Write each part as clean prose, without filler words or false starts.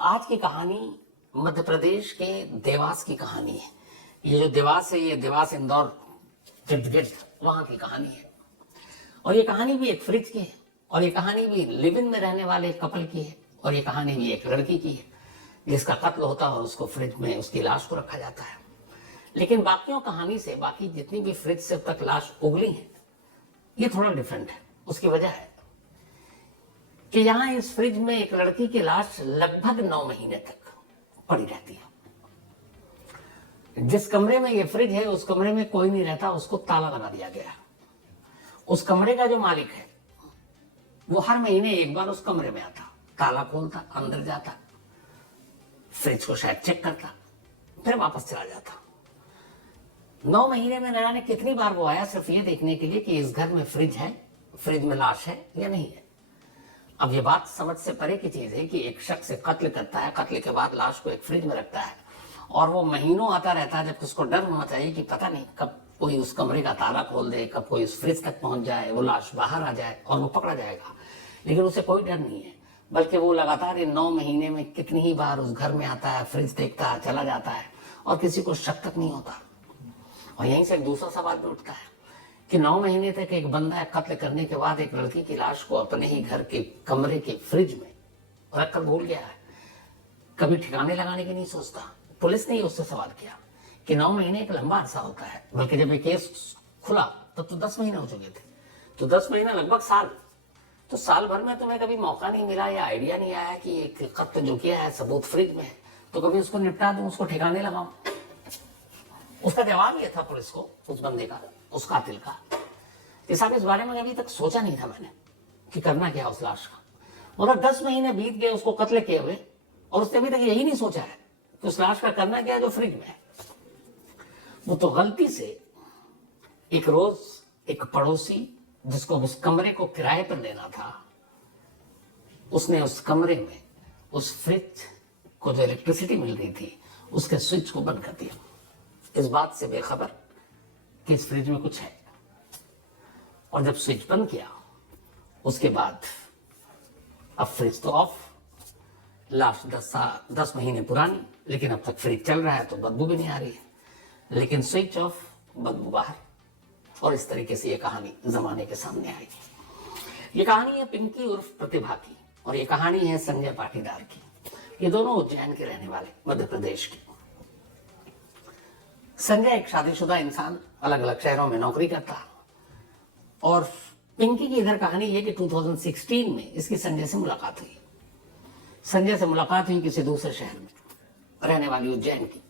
आज की कहानी मध्य प्रदेश के देवास की कहानी है। ये जो देवास है, ये देवास इंदौर इर्द गिर्द वहां की कहानी है। और ये कहानी भी एक फ्रिज की है, और ये कहानी भी लिव इन में रहने वाले एक कपल की है, और ये कहानी भी एक लड़की की है जिसका कत्ल होता है और उसको फ्रिज में उसकी लाश को रखा जाता है। लेकिन बाकियों कहानी से, बाकी जितनी भी फ्रिज से अब तक लाश उगली है, ये थोड़ा डिफरेंट है। उसकी वजह है कि यहाँ इस फ्रिज में एक लड़की की लाश लगभग 9 महीने तक पड़ी रहती है। जिस कमरे में ये फ्रिज है उस कमरे में कोई नहीं रहता, उसको ताला लगा दिया गया। उस कमरे का जो मालिक है वो हर महीने एक बार उस कमरे में आता, ताला खोलता, अंदर जाता, फ्रिज को शायद चेक करता, फिर वापस चला जाता। 9 महीने में न जाने कितनी बार वो आया, सिर्फ ये देखने के लिए कि इस घर में फ्रिज है, फ्रिज में लाश है या नहीं है। अब ये बात समझ से परे की चीज है कि एक शख्स कत्ल करता है, कत्ल के बाद लाश को एक फ्रिज में रखता है और वो महीनों आता रहता है, जबकि उसको डर होना चाहिए कि पता नहीं कब कोई उस कमरे का ताला खोल दे, कब कोई उस फ्रिज तक पहुंच जाए, वो लाश बाहर आ जाए और वो पकड़ा जाएगा। लेकिन उसे कोई डर नहीं है, बल्कि वो लगातार इन 9 महीने में कितनी ही बार उस घर में आता है, फ्रिज देखता है, चला जाता है और किसी को शक तक नहीं होता। और यहीं से एक दूसरा सवाल भी उठता है कि 9 महीने तक एक बंदा कत्ल करने के बाद एक लड़की की लाश को अपने ही घर के कमरे के फ्रिज में रखकर भूल गया है, कभी ठिकाने लगाने की नहीं सोचता। पुलिस ने उससे सवाल किया कि 9 महीने एक लंबा अरसा होता है, बल्कि जब ये केस खुला तब तो 10 महीने हो चुके थे, तो 10 महीना लगभग साल। तो साल भर में तुम्हें कभी मौका नहीं मिला या आइडिया नहीं आया कि एक कत्ल जो किया है सबूत फ्रिज में है, तो कभी उसको निपटा दूं, उसको ठिकाने लगाऊं। उसका जवाब ये था पुलिस को, उस बंदे का, उस कातिल का, कि साहब इस बारे में अभी तक सोचा नहीं था मैंने कि करना क्या उस लाश का। मतलब 10 महीने बीत गए उसको कत्ल किए हुए और उसने अभी तक यही नहीं सोचा है कि उस लाश का करना क्या है जो फ्रिज में है। वो तो गलती से एक रोज एक पड़ोसी जिसको उस कमरे को किराए पर लेना था, उसने उस कमरे में उस फ्रिज को जो इलेक्ट्रिसिटी मिल रही थी उसके स्विच को बंद कर दिया, इस बात से बेखबर कि इस फ्रिज में कुछ है। और जब स्विच बंद किया उसके बाद अब फ्रिज तो ऑफ, लाश 10 महीने पुरानी, लेकिन अब तक फ्रिज चल रहा है तो बदबू भी नहीं आ रही है, लेकिन स्विच ऑफ, बदबू बाहर। और इस तरीके से ये कहानी जमाने के सामने आई। ये कहानी है पिंकी उर्फ प्रतिभा की, और ये कहानी है संजय पाटीदार की। ये दोनों उज्जैन के रहने वाले, मध्य प्रदेश के। संजय एक शादीशुदा इंसान, अलग अलग शहरों में नौकरी करता, और पिंकी की इधर कहानी ये कि 2016 में इसकी संजय से मुलाकात हुई। संजय से मुलाकात हुई किसी दूसरे शहर में, रहने वाली उज्जैन की।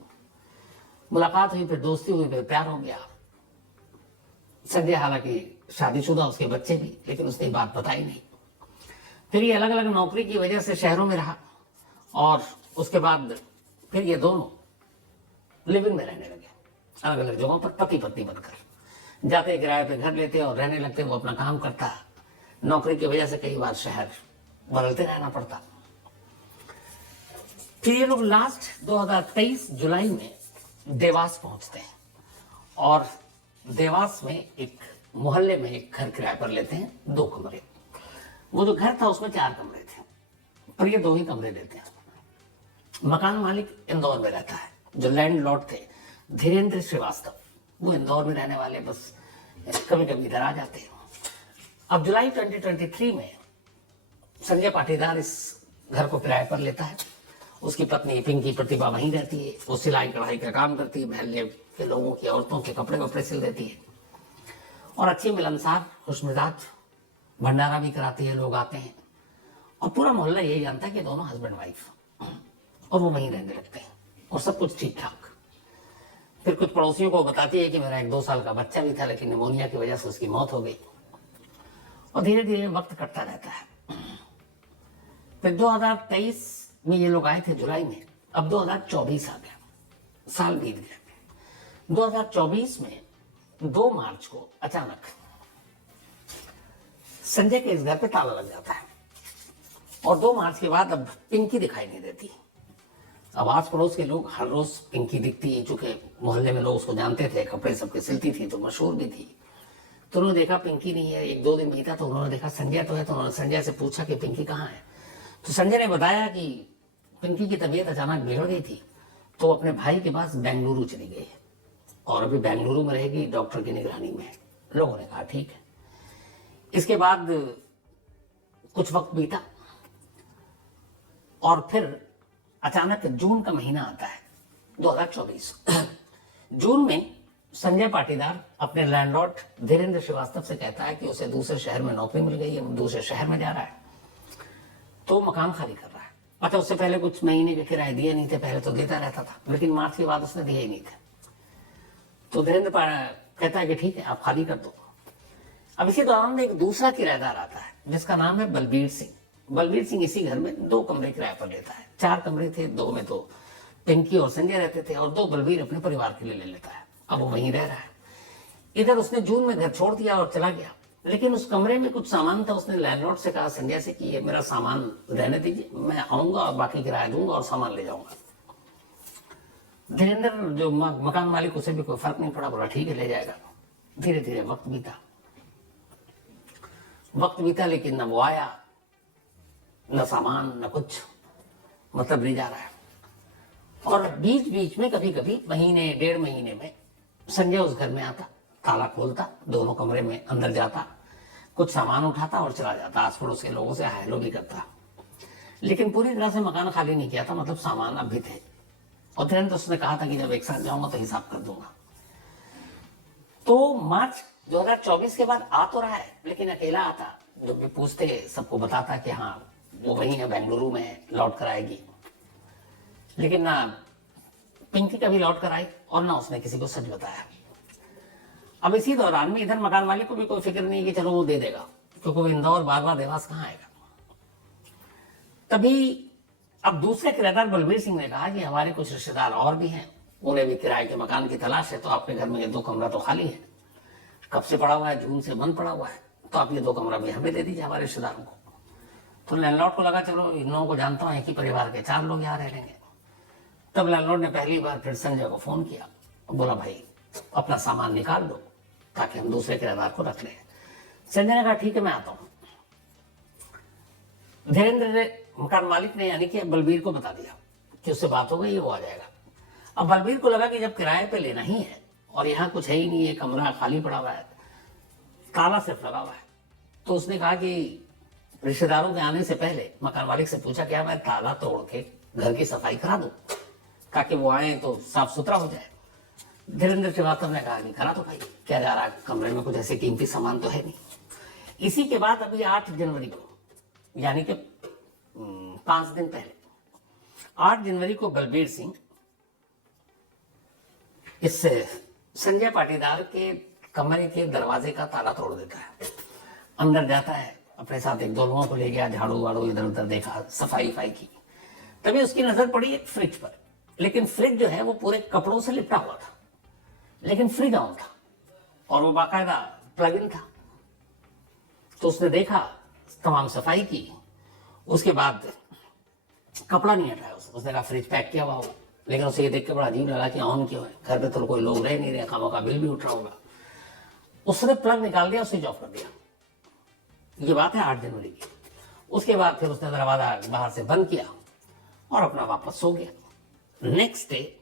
मुलाकात हुई, फिर दोस्ती हुई, फिर प्यार हो गया। संजय हालांकि शादीशुदा, उसके बच्चे भी, लेकिन उसने बात बताई नहीं। फिर ये अलग अलग नौकरी की वजह से शहरों में रहा, और उसके बाद फिर ये दोनों लिविंग में रहने लगे, अलग अलग जगहों पर पति पत्नी बनकर। जाते किराए पे घर लेते और रहने लगते, वो अपना काम करता। नौकरी की वजह से कई बार शहर बदलते रहना पड़ता। फिर ये लोग लास्ट 2023 जुलाई में देवास पहुंचते हैं, और देवास में एक मोहल्ले में एक घर किराए पर लेते हैं, 2 कमरे। वो जो घर था उसमें 4 कमरे थे, पर ये 2 ही कमरे लेते हैं। मकान मालिक इंदौर में रहता है, जो लैंडलॉर्ड थे धीरेन्द्र श्रीवास्तव, वो इंदौर में रहने वाले, बस कभी कभी इधर आ जाते हैं। अब जुलाई 2023 में संजय पाटीदार इस घर को किराए पर लेता है। उसकी पत्नी पिंकी प्रतिभा वहीं रहती है, वो सिलाई कढ़ाई का काम करती है, मोहल्ले के लोगों की औरतों के कपड़े वपड़े सिल देती है, और अच्छी मिलनसार, खुशमिजाज, भंडारा भी कराती है, लोग आते हैं, और पूरा मोहल्ला यही जानता है कि दोनों हस्बैंड वाइफ, और वो वहीं रहने लगते हैं, और सब कुछ ठीक ठाक। फिर कुछ पड़ोसियों को बताती है कि मेरा एक 2 साल का बच्चा भी था, लेकिन निमोनिया की वजह से उसकी मौत हो गई। और धीरे धीरे वक्त कटता रहता है। फिर 2023 में ये लोग आए थे जुलाई में, अब 2024 आ गया, साल बीत गया। 2024 में 2 मार्च को अचानक संजय के इस घर पे ताला लग जाता है, और 2 मार्च के बाद अब पिंकी दिखाई नहीं देती। अब आस पड़ोस के लोग हर रोज पिंकी दिखती, चूंकि मोहल्ले में लोग उसको जानते थे, कपड़े सबके सिलती थी, तो मशहूर भी थी। तो उन्होंने देखा पिंकी नहीं है। 1-2 दिन बीता तो उन्होंने देखा संजय तो है, तो उन्होंने संजय से पूछा कि पिंकी कहाँ है। तो संजय ने बताया कि पिंकी की तबीयत अचानक बिगड़ गई थी, तो अपने भाई के पास बेंगलुरु चली गई और अभी बेंगलुरु में रहेगी डॉक्टर की निगरानी में। लोगों ने कहा ठीक है। इसके बाद कुछ वक्त बीता और फिर अचानक जून का महीना आता है 2024। जून में संजय पाटीदार अपने लैंडलॉर्ड धीरेन्द्र श्रीवास्तव से कहता है कि उसे दूसरे शहर में नौकरी मिल गई है, वो दूसरे शहर में जा रहा है, तो मकान खाली कर रहा है। अच्छा, उससे पहले कुछ महीने के किराए दिए नहीं थे, पहले तो देता रहता था, लेकिन मार्च के बाद उसने दिए ही नहीं थे। तो धीरेन्द्र कहता है कि ठीक है, आप खाली कर दो। अब इसी दौरान एक दूसरा किराएदार आता है जिसका नाम है बलबीर सिंह। बलबीर सिंह इसी घर में 2 कमरे किराए पर लेता है। 4 कमरे थे, 2 में तो पिंकी और संजय रहते थे और 2 बलबीर अपने परिवार के लिए ले लेता है। अब वो वहीं रह रहा है। इधर उसने जून में घर छोड़ दिया और चला गया, लेकिन उस कमरे में कुछ सामान था। उसने लैंडलॉर्ड से कहा संजय से कि ये मेरा सामान रहने दीजिए, मैं आऊंगा और बाकी किराया दूंगा और सामान ले जाऊंगा। धीरेन्द्र जो मकान मालिक, उसे भी कोई फर्क नहीं पड़ा, बोला ठीक है ले जाएगा। धीरे धीरे वक्त बीता, लेकिन न वो आया, न सामान, न कुछ, मतलब नहीं जा रहा है। और बीच बीच में कभी कभी महीने 1.5 महीने में संजय उस घर में आता, ताला खोलता, दोनों कमरे में अंदर जाता, कुछ सामान उठाता और चला जाता। आस पड़ोस के लोगों से हेलो भी करता, लेकिन पूरी तरह से मकान खाली नहीं किया था, मतलब सामान अब भी थे। और धीरेन्द्र उसने कहा था कि जब एक साथ जाऊंगा तो हिसाब कर दूंगा। तो मार्च 2024 के बाद आ तो रहा है, लेकिन अकेला आता। जब भी पूछते सबको बताता कि हाँ वो वहीं है, बेंगलुरु में, लौट कर आएगी। लेकिन ना पिंकी कभी लौट कर आई और ना उसने किसी को सच बताया। अब इसी दौरान में इधर मकान मालिक को भी कोई फिक्र नहीं कि चलो वो दे देगा, क्योंकि वो इंदौर बार बार देवास कहाँ आएगा। तभी अब दूसरे किराएदार बलबीर सिंह ने कहा कि हमारे कुछ रिश्तेदार और भी हैं, उन्हें भी किराए के मकान की तलाश है, तो आपके घर में ये 2 कमरा तो खाली है, कब से पड़ा हुआ है, जून से बंद पड़ा हुआ है, तो आप ये 2 कमरा भी हमें दे दीजिए, हमारे रिश्तेदारों को। तो लैंडलॉर्ड को लगा चलो इन लोगों को जानता हूँ, एक ही परिवार के 4 लोग यहाँ रह लेंगे। तब लैंडलॉर्ड ने पहली बार फिर संजय को फोन किया, बोला भाई अपना सामान निकाल लो ताकि हम दूसरे किराएदार को रख लें। संजय ने कहा ठीक है मैं आता हूँ। धीरेन्द्र ने, मकान मालिक ने, यानी कि बलबीर को बता दिया कि उससे बात हो गई, वो आ जाएगा। अब बलबीर को लगा कि जब किराए पे लेना ही है और यहाँ कुछ है ही नहीं, ये कमरा खाली पड़ा हुआ है, ताला सिर्फ लगा हुआ है, तो उसने कहा कि रिश्तेदारों के आने से पहले मकान मालिक से पूछा क्या मैं ताला तोड़ के घर की सफाई करा दूं ताकि वो आए तो साफ सुथरा हो जाए। धीरेन्द्र श्रीवास्तव ने कहा कि करा तो भाई, क्या जा रहा है, कमरे में कुछ ऐसे कीमती सामान तो है नहीं। इसी के बाद अभी 8 जनवरी को, यानी कि 5 दिन पहले 8 जनवरी को बलबीर सिंह इस संजय पाटीदार के कमरे के दरवाजे का ताला तोड़ देता है, अंदर जाता है, अपने साथ 1-2 लोगों को ले गया, झाड़ू वाड़ू इधर उधर देखा, सफाई की। तभी उसकी नजर पड़ी एक फ्रिज पर, लेकिन फ्रिज जो है वो पूरे कपड़ों से लिपटा हुआ था, लेकिन फ्रिज ऑन था और वो बाकायदा प्लग इन था। तो उसने देखा, तमाम सफाई की, उसके बाद कपड़ा नहीं हटाया उसने कहा फ्रिज पैक किया हुआ होगा, लेकिन उसे ये देख के बड़ा अजीब लगा कि ऑन क्यों है, घर पे तो कोई लोग रह नहीं रहे, खामों का बिल भी उठ रहा होगा। उसने प्लग निकाल दिया, स्विच ऑफ कर दिया। ये बात है 8 जनवरी की। उसके बाद फिर उसने दरवाजा बाहर से बंद किया और अपना वापस सो गया। नेक्स्ट डे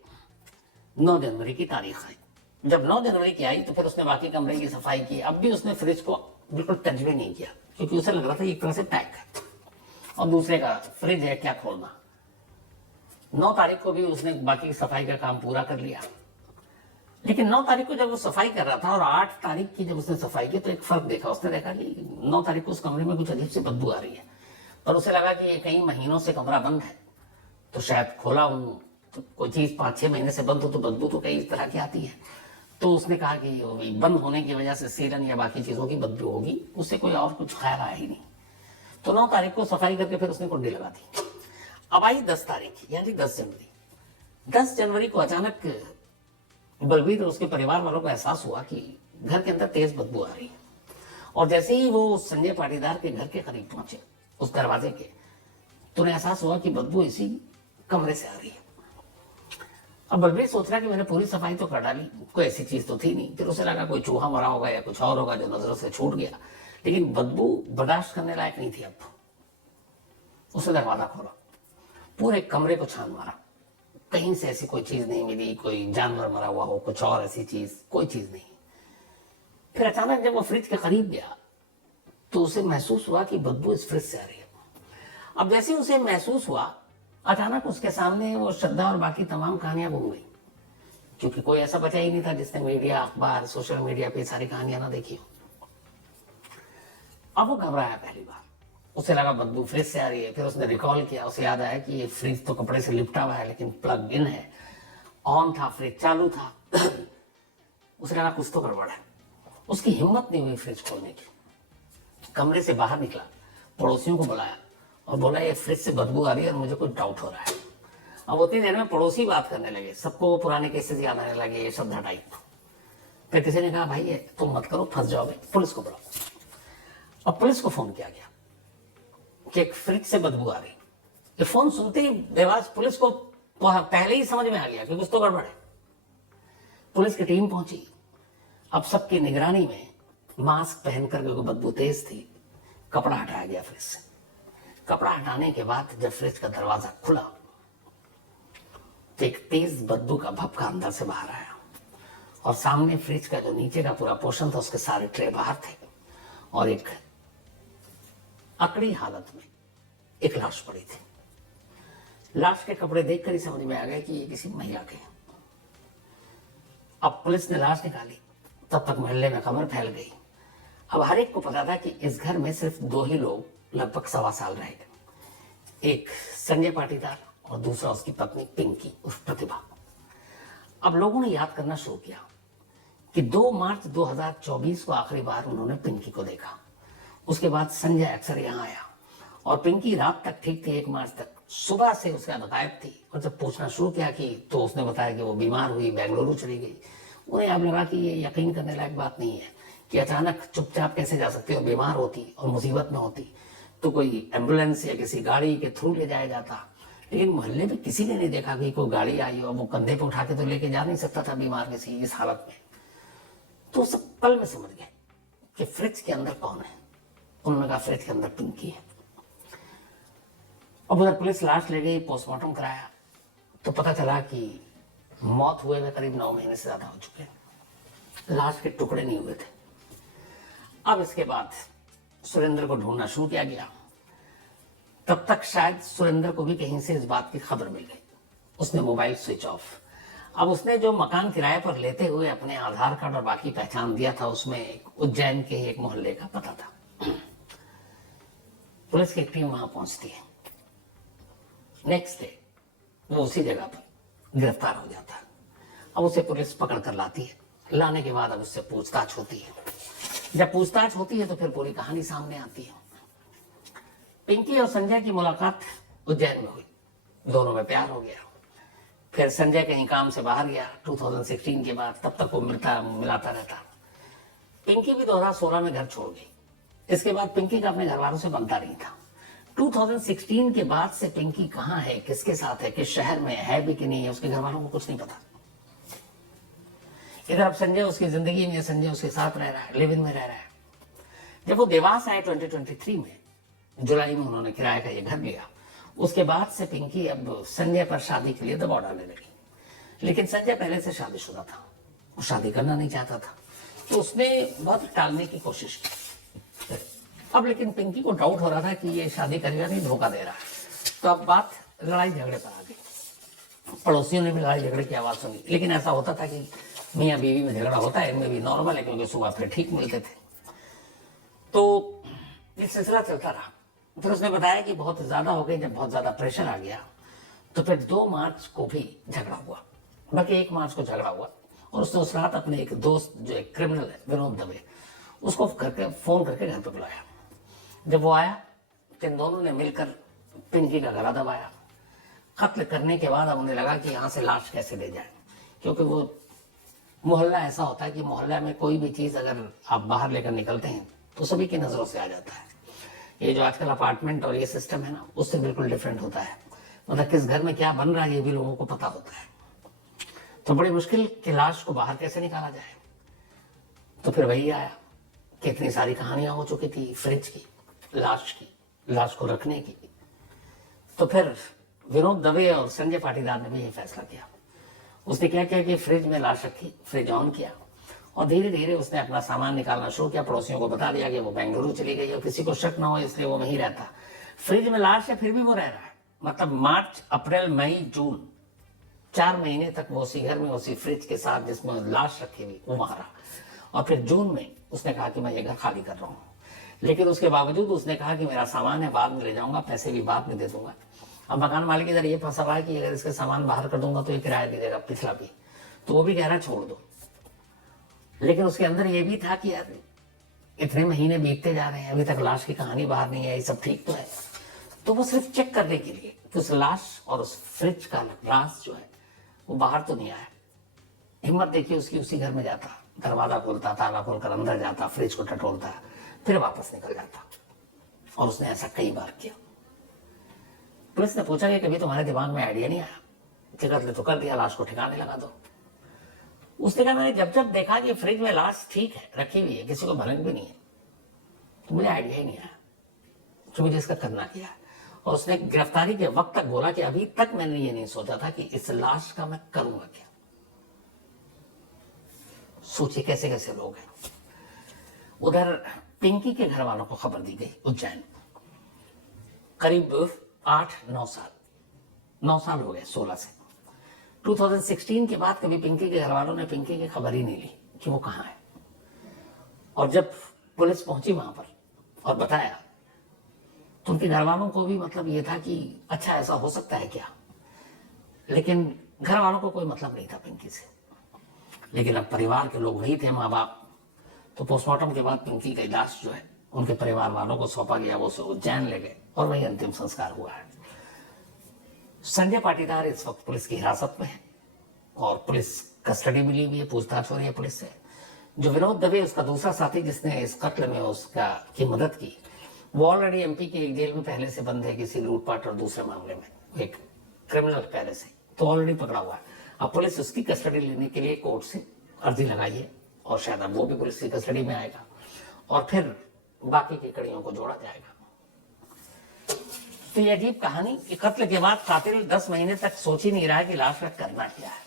9 जनवरी की तारीख आई। जब 9 जनवरी की आई तो फिर उसने बाकी कमरे की सफाई की। अब भी उसने फ्रिज को बिल्कुल टच भी नहीं किया, क्योंकि उसे लग रहा था एक तरह से पैक है और दूसरे का फ्रिज है, क्या खोलना। 9 तारीख को भी उसने बाकी सफाई का काम पूरा कर लिया। लेकिन 9 तारीख को जब वो सफाई कर रहा था और 8 तारीख की जब उसने सफाई की तो एक फर्क देखा। उसने देखा कि 9 तारीख को उस कमरे में कुछ अजीब सी बदबू आ रही है, पर उसे लगा कि ये कई महीनों से कमरा बंद है, तो शायद खोला हूं तो कोई चीज 5-6 महीने से बंद हो तो बदबू तो कई तरह की आती है। तो उसने कहा कि बंद होने की वजह से सीलन या बाकी चीजों की बदबू होगी, उससे कोई और कुछ ख्याल आया ही नहीं। तो 9 तारीख को सफाई करके फिर उसने कुंडी लगा दी। अब आई 10 तारीख, यानी 10 जनवरी। 10 जनवरी को अचानक बलबीर और उसके परिवार वालों को एहसास हुआ कि घर के अंदर तेज बदबू आ रही है। और जैसे ही वो संजय पाटीदार के घर के करीब पहुंचे, उस दरवाजे के, तो उन्हें एहसास हुआ कि बदबू इसी कमरे से आ रही है। अब बलबीर सोच रहा कि मैंने पूरी सफाई तो कर डाली, कोई ऐसी चीज तो थी नहीं। फिर उसे लगा कोई चूहा मरा होगा या कुछ और होगा जो नजरों से छूट गया, लेकिन बदबू बर्दाश्त करने लायक नहीं थी। अब उसने दरवाजा खोला पूरे कमरे को छान मारा, कहीं से ऐसी कोई चीज नहीं मिली, कोई जानवर मरा हुआ हो, कुछ और ऐसी चीज, कोई चीज नहीं। फिर अचानक जब वो फ्रिज के करीब गया तो उसे महसूस हुआ कि बदबू इस फ्रिज से आ रही है। अब जैसे उसे महसूस हुआ, अचानक उसके सामने वो श्रद्धा और बाकी तमाम कहानियां घूम गई, क्योंकि कोई ऐसा बचा ही नहीं था जिसने मीडिया, अखबार, सोशल मीडिया पे सारी कहानियां ना देखी हो। अब वो घबराया पहली बार, उसे लगा बदबू फ्रिज से आ रही है। फिर उसने रिकॉल किया, उसे याद आया कि ये फ्रिज तो कपड़े से लिपटा हुआ है, लेकिन प्लग इन है, ऑन था, फ्रिज चालू था। उसे लगा कुछ तो गड़बड़ है। उसकी हिम्मत नहीं हुई फ्रिज खोलने की। कमरे से बाहर निकला, पड़ोसियों को बुलाया और बोला ये फ्रिज से बदबू आ रही है और मुझे कुछ डाउट हो रहा है। अब उतनी देर में पड़ोसी बात करने लगे, सबको पुराने केसेस याद आने लगे, ये श्रद्धा टाइप। फिर किसी ने कहा भाई ये तुम मत करो, फंस जाओगे, पुलिस को बुलाओ। अब पुलिस को फोन किया गया कि एक फ्रिज से बदबू आ रही। ये फोन सुनते ही देवास पुलिस को पहले ही समझ में आ गया कि कुछ तो गड़बड़ है। पुलिस की टीम पहुंची। अब सबकी निगरानी में मास्क पहनकर, क्योंकि बदबू तेज थी, कपड़ा हटाया गया फ्रिज से। कपड़ा हटाने के बाद जब फ्रिज का दरवाजा खुला तो एक तेज बदबू का भपका अंदर से बाहर आया और सामने फ्रिज का जो नीचे का पूरा पोर्शन था उसके सारे ट्रे बाहर थे और एक अकड़ी हालत में एक लाश पड़ी थी। लाश के कपड़े देखकर ही समझ में आ गया कि ये किसी महिला के हैं। अब पुलिस ने लाश निकाली, तब तक मोहल्ले में खबर फैल गई। अब हर एक को पता था कि इस घर में सिर्फ दो ही लोग लगभग 1.25 साल रहे, एक संजय पाटीदार और दूसरा उसकी पत्नी पिंकी उर्फ प्रतिभा। अब लोगों ने याद करना शुरू किया कि 2 मार्च 2024 को आखिरी बार उन्होंने पिंकी को देखा। उसके बाद संजय अक्सर यहाँ आया और पिंकी रात तक ठीक थी, 1 मार्च तक। सुबह से उसका गायब थी और जब पूछना शुरू किया कि तो उसने बताया कि वो बीमार हुई, बेंगलुरु चली गई। उन्हें अब लगा कि ये यकीन करने लायक बात नहीं है कि अचानक चुपचाप कैसे जा सकती और बीमार होती और मुसीबत में होती तो कोई एम्बुलेंस या किसी गाड़ी के थ्रू ले जाया जाता। लेकिन मोहल्ले में किसी ने नहीं देखा कि कोई गाड़ी आई और वो कंधे पे उठा के तो लेके जा नहीं सकता था बीमार किसी इस हालत में। तो सब पल में समझ गए कि फ्रिज के अंदर कौन है। उन्होंने कहा फ्रिज के अंदर पिंकी है। अब उधर पुलिस लाश ले गई, पोस्टमार्टम कराया तो पता चला कि मौत हुए में करीब 9 महीने से ज्यादा हो चुके हैं, लाश के टुकड़े नहीं हुए थे। अब इसके बाद सुरेंद्र को ढूंढना शुरू किया गया। तब तक शायद सुरेंद्र को भी कहीं से इस बात की खबर मिल गई। उसने मोबाइल स्विच ऑफ। अब उसने जो मकान किराए पर लेते हुए अपने आधार कार्ड और बाकी पहचान दिया था, उसमें उज्जैन के एक मोहल्ले का पता था। पुलिस की टीम वहां पहुंचती है। नेक्स्ट डे वो उसी जगह पर गिरफ्तार हो जाता है। अब उसे पुलिस पकड़ कर लाती है। लाने के बाद अब उससे पूछताछ होती है। जब पूछताछ होती है तो फिर पूरी कहानी सामने आती है। पिंकी और संजय की मुलाकात उज्जैन में हुई, दोनों में प्यार हो गया। फिर संजय कहीं काम से बाहर गया 2016 के बाद, तब तक वो मिलाता रहता। पिंकी भी 2016 में घर छोड़ गई। इसके बाद पिंकी का अपने घर वालों से बनता नहीं था। 2016 के बाद से पिंकी कहाँ है, किसके साथ है, किस शहर में है भी कि नहीं है, उसके घर वालों को कुछ नहीं पता। इधर अब संजय उसकी जिंदगी में, संजय उसके साथ रह रहा है, लिव इन में रह रहा है। जब वो देवास आए 2023 में, जुलाई में उन्होंने किराए का ये घर लिया। उसके बाद से पिंकी अब संजय पर शादी के लिए दबाव डालने लगी। लेकिन संजय पहले से शादीशुदा था, वो शादी करना नहीं चाहता था, तो उसने बहुत टालने की कोशिश की। अब लेकिन पिंकी को डाउट हो रहा था कि ये शादी करेगा नहीं, धोखा दे रहा है। तो अब बात लड़ाई झगड़े पर आ गई। पड़ोसियों ने भी लड़ाई झगड़े की आवाज सुनी। लेकिन ऐसा होता था कि मियाँ बीवी में झगड़ा होता है, इनमें भी नॉर्मल है, क्योंकि सुबह फिर ठीक मिलते थे। तो ये सिलसिला चलता रहा। फिर उसने बताया कि बहुत ज्यादा हो गई। जब बहुत ज्यादा प्रेशर आ गया तो फिर 2 मार्च को भी झगड़ा हुआ, बल्कि 1 मार्च को झगड़ा हुआ। और उसने उस रात अपने एक दोस्त जो एक क्रिमिनल है, विनोद दवे, उसको फोन करके घर पे बुलाया। जब वो आया तो इन दोनों ने मिलकर पिंकी का गला दबाया। कत्ल करने के बाद अब उन्हें लगा कि यहाँ से लाश कैसे ले जाए, क्योंकि वो मोहल्ला ऐसा होता है कि मोहल्ला में कोई भी चीज अगर आप बाहर लेकर निकलते हैं तो सभी की नजरों से आ जाता है। ये जो आजकल अपार्टमेंट और ये सिस्टम है ना, उससे बिल्कुल डिफरेंट होता है। मतलब किस घर में क्या बन रहा है ये भी लोगों को पता होता है। तो बड़ी मुश्किल कि लाश को बाहर कैसे निकाला जाए। तो फिर वही आया कि इतनी सारी कहानियां हो चुकी थी फ्रिज की, लाश की, लाश को रखने की। तो फिर विनोद दवे और संजय पाटीदार ने भी ये फैसला किया। उसने क्या किया कि फ्रिज में लाश रखी, फ्रिज ऑन किया और धीरे धीरे उसने अपना सामान निकालना शुरू किया। पड़ोसियों को बता दिया कि वो बेंगलुरु चली गई और किसी को शक ना हो इसलिए वो वहीं रहता। फ्रिज में लाश है फिर भी वो रह रहा है, मतलब मार्च, अप्रैल, मई, जून 4 महीने तक वो उसी घर में उसी फ्रिज के साथ जिसमें लाश रखी हुई वो वहां रहा। और फिर जून में उसने कहा कि मैं ये घर खाली कर रहा हूँ, लेकिन उसके बावजूद उसने कहा कि मेरा सामान है, बाद में ले जाऊंगा, पैसे भी बाद में दे दूंगा। अब मकान मालिक इधर ये फंसा हुआ है कि अगर इसके सामान बाहर कर दूंगा तो ये किराया दे देगा पिछला भी, तो वो भी कह रहा है छोड़ दो। लेकिन उसके अंदर ये भी था कि यार इतने महीने बीतते जा रहे हैं, अभी तक लाश की कहानी बाहर नहीं आई, सब ठीक तो है। तो वो सिर्फ चेक करने के लिए कि उस लाश और उस फ्रिज का राज जो है वो बाहर तो नहीं आया। हिम्मत देखिए उसकी, उसी घर में जाता, दरवाजा खोलता, ताला खोलकर अंदर जाता, फ्रिज को टटोलता, फिर वापस निकल जाता। और उसने ऐसा कई बार किया। पुलिस ने पूछा कि कभी तुम्हारे दिमाग में आइडिया नहीं आया कि कत्ल तो कर दिया, लाश को ठिकाने लगा दो। उसने कहा मैंने जब जब देखा कि फ्रिज में लाश ठीक है, रखी हुई है, किसी को भनक भी नहीं है, तो मुझे आइडिया ही नहीं आया कि मुझे इसका करना क्या। और उसने गिरफ्तारी के वक्त तक बोला कि अभी तक मैंने ये नहीं सोचा था कि इस लाश का मैं करूंगा क्या। सोचिए कैसे कैसे लोग हैं। उधर पिंकी के घर वालों को खबर दी गई उज्जैन, करीब 8-9 साल हो गए, 16 से 2016 के बाद कभी पिंकी के घर वालों ने पिंकी की खबर ही नहीं ली कि वो कहाँ है। और जब पुलिस पहुंची वहां पर और बताया तो उनके घर वालों को भी मतलब ये था कि अच्छा ऐसा हो सकता है क्या, लेकिन घर वालों को कोई मतलब नहीं था पिंकी से। लेकिन अब परिवार के लोग वही थे, माँ बाप। तो पोस्टमार्टम के बाद पिंकी की लाश जो है उनके परिवार वालों को सौंपा गया, वो उसे उज्जैन ले गए और वही अंतिम संस्कार हुआ है। संजय पाटीदार इस वक्त पुलिस की हिरासत में है और पुलिस कस्टडी मिली हुई है, पूछताछ हो रही है पुलिस से। जो विनोद दवे उसका दूसरा साथी जिसने इस कत्ल में उसका की मदद की, वो ऑलरेडी एमपी की एक जेल में पहले से बंद है किसी लूटपाट और दूसरे मामले में, एक क्रिमिनल पहले से, तो ऑलरेडी पकड़ा हुआ है। अब पुलिस उसकी कस्टडी लेने के लिए कोर्ट से अर्जी लगाई है और शायद अब वो भी पुलिस की कस्टडी में आएगा और फिर बाकी की कड़ियों को जोड़ा जाएगा। तो ये अजीब कहानी कि कत्ल के बाद कातिल 10 महीने तक सोच ही नहीं रहा है कि लाश का करना क्या है।